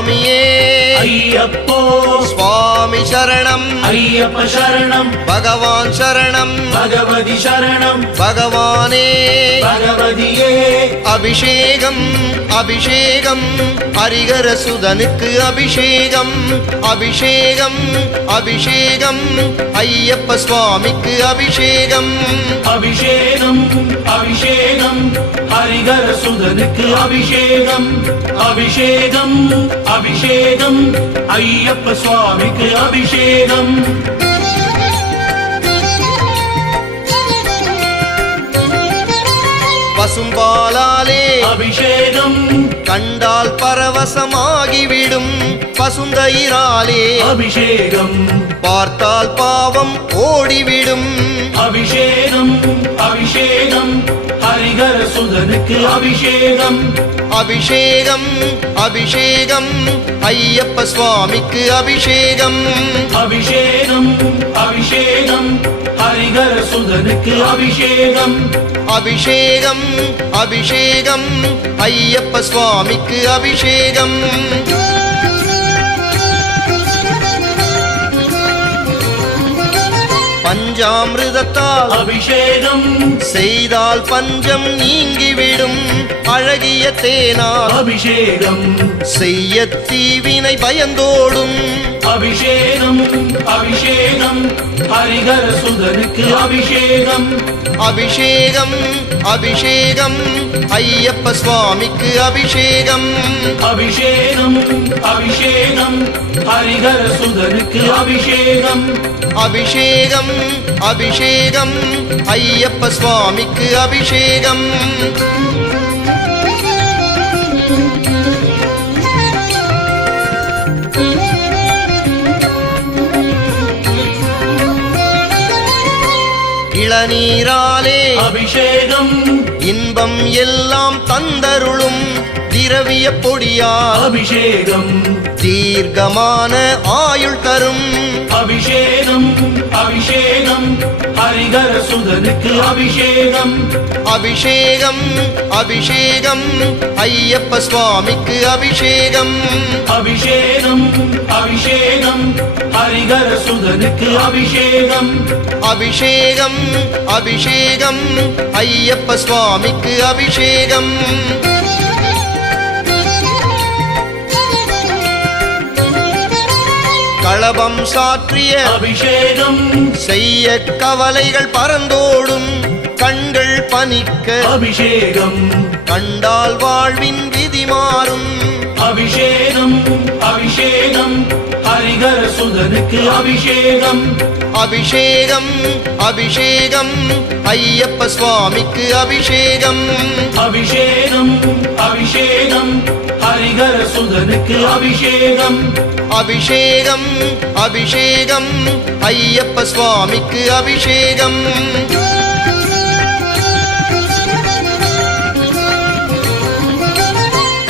சுவாமியே ஐயப்போ சுவாமி சரணம் ஐயப்ப சரணம் பகவான் சரணம் பகவதி சரணம் பகவானே பகவதியே அபிஷேகம் அபிஷேகம் ஹரிஹர சுதனுக்கு அபிஷேகம் அபிஷேகம் அபிஷேகம் ஐயப்ப சுவாமிக்கு அபிஷேகம் அபிஷேகம் அபிஷேகம் ஹரிஹர சுதனுக்கு அபிஷேகம் அபிஷேகம் அபிஷேகம் ஐயப்ப சுவாமிக்கு அபிஷேகம் பசும்பாலாலே அபிஷேகம் கண்டால் பரவசமாகிவிடும் பசுந்தயிராலே அபிஷேகம் பார்த்தால் பாவம் ஓடிவிடும் அபிஷேகம் அபிஷேகம் ஹரிஹர சுதனுக்கு அபிஷேகம் அபிஷேகம் அபிஷேகம் ஐயப்ப சுவாமிக்கு அபிஷேகம் அபிஷேகம் அபிஷேகம் ஹரிஹர சுதனுக்கு அபிஷேகம் அபிஷேகம் அபிஷேகம் ஐயப்ப சுவாமிக்கு அபிஷேகம் பஞ்சாமிர்தத்தால் அபிஷேகம் செய்தால் பஞ்சம் நீங்கிவிடும் அழகிய தேனால் அபிஷேகம் செய்ய தீவினை பயந்தோடும் அபிஷேகம் அபிஷேகம் ஹரிஹர சுதனுக்கு அபிஷேகம் அபிஷேகம் அபிஷேகம் ஐயப்ப சுவாமிக்கு அபிஷேகம் அபிஷேகம் அபிஷேகம் ஹரிஹர சுதனுக்கு அபிஷேகம் அபிஷேகம் அபிஷேகம் ஐயப்ப சுவாமிக்கு அபிஷேகம் இளநீராலே அபிஷேகம் இன்பம் எல்லாம் தந்தருளும் திரவிய பொடியால் அபிஷேகம் தீர்க்கமான ஆயுள் தரும் அபிஷேகம் அபிஷேகம் ஹரிஹர சுதனுக்கு அபிஷேகம் அபிஷேகம் அபிஷேகம் ஐயப்ப சுவாமிக்கு அபிஷேகம் அபிஷேகம் அபிஷேகம் ஹரிஹர சுதனுக்கு அபிஷேகம் அபிஷேகம் அபிஷேகம் ஐயப்ப சுவாமிக்கு அபிஷேகம் களபம் சாற்றிய அபிஷேகம் செய்ய கவலைகள் பறந்தோடும் கண்கள் பனிக்க அபிஷேகம் கண்டால் வாழ்வின் விதி மாறும் அபிஷேகம் அபிஷேகம் ஹரிஹர சுதனுக்கு அபிஷேகம் அபிஷேகம் அபிஷேகம் ஐயப்ப சுவாமிக்கு அபிஷேகம் அபிஷேகம் அபிஷேகம் ஹரிஹர சுதனுக்கு அபிஷேகம் அபிஷேகம் அபிஷேகம் ஐயப்ப சுவாமிக்கு அபிஷேகம்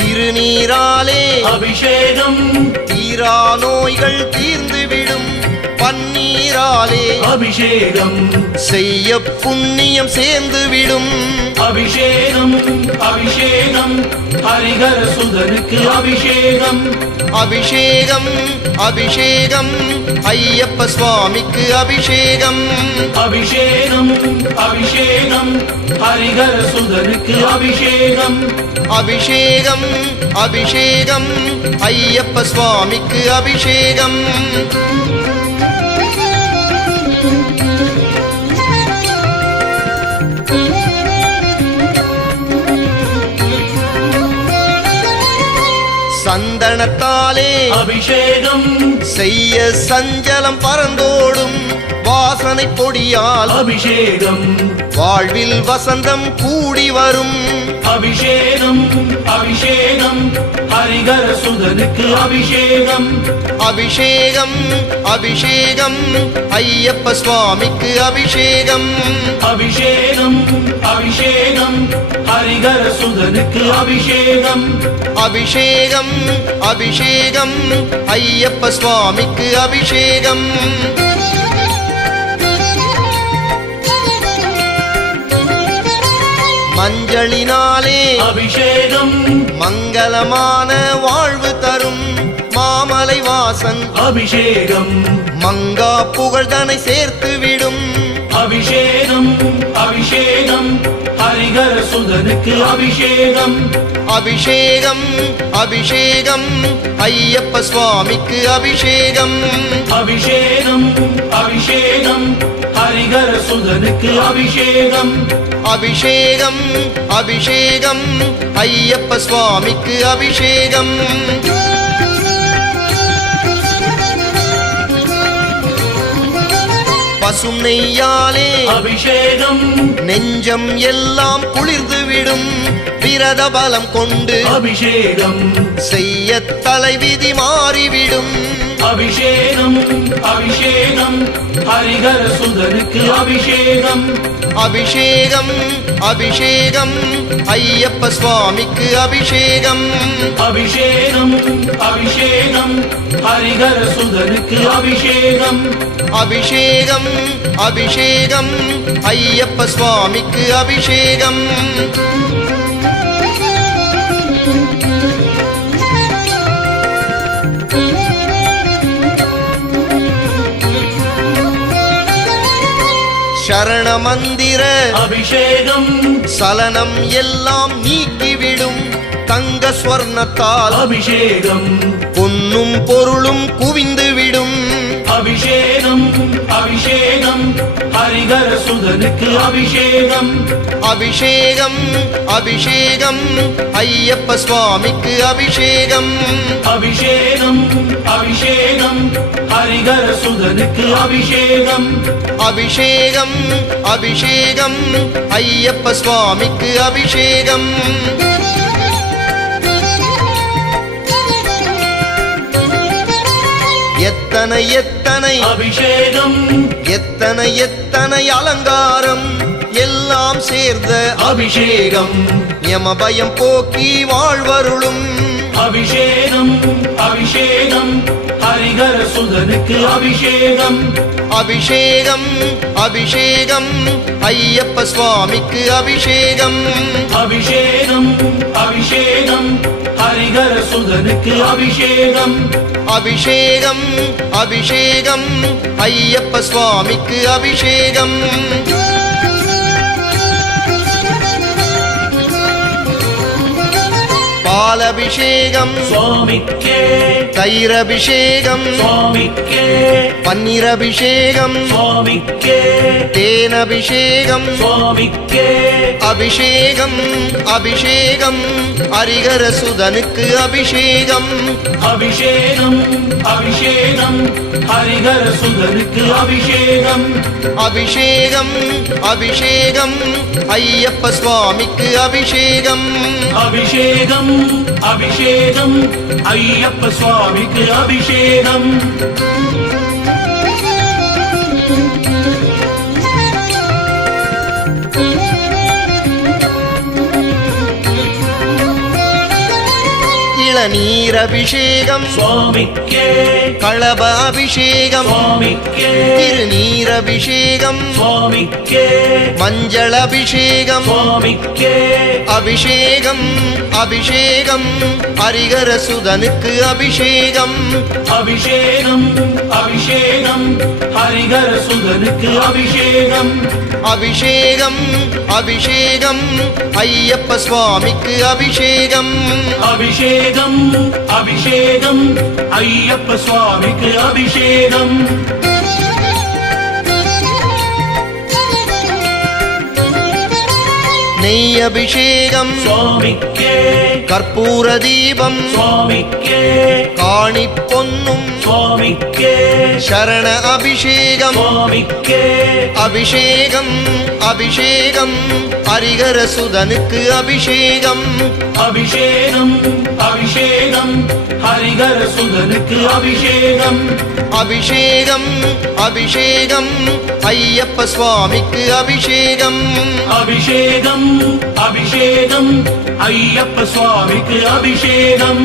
திருநீராலே அபிஷேகம் தீரா நோய்கள் தீர்ந்துவிடும் பன்னீராலே அபிஷேகம் செய்ய புண்ணியம் சேர்ந்துவிடும் அபிஷேகம் அபிஷேகம் ஹரிஹர சுதனுக்கு அபிஷேகம் அபிஷேகம் அபிஷேகம் ஐயப்ப சுவாமிக்கு அபிஷேகம் அபிஷேகம் அபிஷேகம் ஹரிஹர சுதனுக்கு அபிஷேகம் அபிஷேகம் அபிஷேகம் ஐயப்ப சுவாமிக்கு அபிஷேகம் சந்தனத்தாலே அபிஷேகம் செய்ய சஞ்சலம் பறந்தோடும் வாசனை பொடியால் அபிஷேகம் வாழ்வில் வசந்தம் கூடி வரும் அபிஷேகம் அபிஷேகம் ஹரிஹர சுதனுக்கு அபிஷேகம் அபிஷேகம் அபிஷேகம் ஐயப்ப சுவாமிக்கு அபிஷேகம் அபிஷேகம் அபிஷேகம் ஹரிஹர சுதனுக்கு அபிஷேகம் அபிஷேகம் அபிஷேகம் ஐயப்ப சுவாமிக்கு அபிஷேகம் மஞ்சளினாலே அபிஷேகம் மங்களமான வாழ்வு தரும் மாமலை வாசன் அபிஷேகம் மங்கா புகழ்தனை சேர்த்து விடும் அபிஷேகம் அபிஷேகம் ஹரிகர சுதனுக்கு அபிஷேகம் அபிஷேகம் அபிஷேகம் ஐயப்ப சுவாமிக்கு அபிஷேகம் அபிஷேகம் அபிஷேகம் ஹரிகர சுதனுக்கு அபிஷேகம் அபிஷேகம் அபிஷேகம் ஐயப்ப சுவாமிக்கு அபிஷேகம் பசும் நெய்யாலே அபிஷேகம் நெஞ்சம் எல்லாம் குளிர்ந்துவிடும் விரத பலம் கொண்டு அபிஷேகம் செய்ய தலைவிதி மாறிவிடும் அபிஷேகம் அபிஷேகம் ஹரிகர சுதனுக்கு அபிஷேகம் அபிஷேகம் அபிஷேகம் ஐயப்ப சுவாமிக்கு அபிஷேகம் அபிஷேகம் அபிஷேகம் ஹரிகர சுதனுக்கு அபிஷேகம் அபிஷேகம் அபிஷேகம் ஐயப்ப சுவாமிக்கு அபிஷேகம் சரண மந்திர அபிஷேகம் சலனம் எல்லாம் நீக்கிவிடும் தங்க ஸ்வர்ணத்தால் அபிஷேகம் பொன்னும் பொருளும் குவிந்துவிடும் அபிஷேகம் அபிஷேகம் ஹரிகர சுதனுக்கு அபிஷேகம் அபிஷேகம் அபிஷேகம் ஐயப்ப சுவாமிக்கு அபிஷேகம் அபிஷேகம் அபிஷேகம் ஹரிகர சுதனுக்கு அபிஷேகம் அபிஷேகம் அபிஷேகம் ஐயப்ப சுவாமிக்கு அபிஷேகம் எத்தனை எத்தனை அபிஷேகம் எத்தனை எத்தனை அலங்காரம் எல்லாம் சேர்ந்த அபிஷேகம் யமபயம் போக்கி வாழ்வருளும் அபிஷேகம் அபிஷேகம் ஹரிகர சுதனுக்கு அபிஷேகம் அபிஷேகம் அபிஷேகம் ஐயப்ப சுவாமிக்கு அபிஷேகம் அபிஷேகம் அபிஷேகம் ஹரிகர சுதனுக்கு அபிஷேகம் அபிஷேகம் அபிஷேகம் ஐயப்ப சுவாமிக்கு அபிஷேகம் பாலபிஷேகம் சுவாமிக்கே தயிரபிஷேகம் சுவாமிக்கே பன்னீரபிஷேகம் சுவாமிக்கே தேனபிஷேகம் சுவாமிக்கே அபிஷேகம் அபிஷேகம் ஹரிகர சுதனுக்கு அபிஷேகம் அபிஷேகம் அபிஷேகம் ஹரிகர சுதனுக்கு அபிஷேகம் அபிஷேகம் அபிஷேகம் ஐயப்ப சுவாமிக்கு அபிஷேகம் அபிஷேகம் அபிஷேகம் ஐயப்ப சுவாமிக்கு அபிஷேகம் இளநீர் அபிஷேகம் சுவாமிக்கே களப அபிஷேகம் சுவாமிக்கே திருநீர் அபிஷேகம் சுவாமிக்கே மஞ்சள் அபிஷேகம் சுவாமிக்கே அபிஷேகம் அபிஷேகம் ஹரிகர சுதனுக்கு அபிஷேகம் அபிஷேகம் அபிஷேகம் ஹரிகர சுதனுக்கு அபிஷேகம் அபிஷேகம் அபிஷேகம் ஐயப்ப சுவாமிக்கு அபிஷேகம் அபிஷேகம் அபிஷேகம் ஐயப்ப சுவாமிக்கு அபிஷேகம் நெய் அபிஷேகம் சுவாமிக்கே கற்பூர தீபம் சுவாமிக்கே காணி பொன்னும் சுவாமிக்கே சரண அபிஷேகம் சுவாமிக்கே அபிஷேகம் அபிஷேகம் ஹரிகர சுதனுக்கு அபிஷேகம் அபிஷேகம் அபிஷேகம் ஹரிகர சுதனுக்கு அபிஷேகம் அபிஷேகம் அபிஷேகம் ஐயப்ப சுவாமிக்கு அபிஷேகம் அபிஷேகம் அபிஷேகம் ஐயப்ப சுவாமிக்கு அபிஷேகம்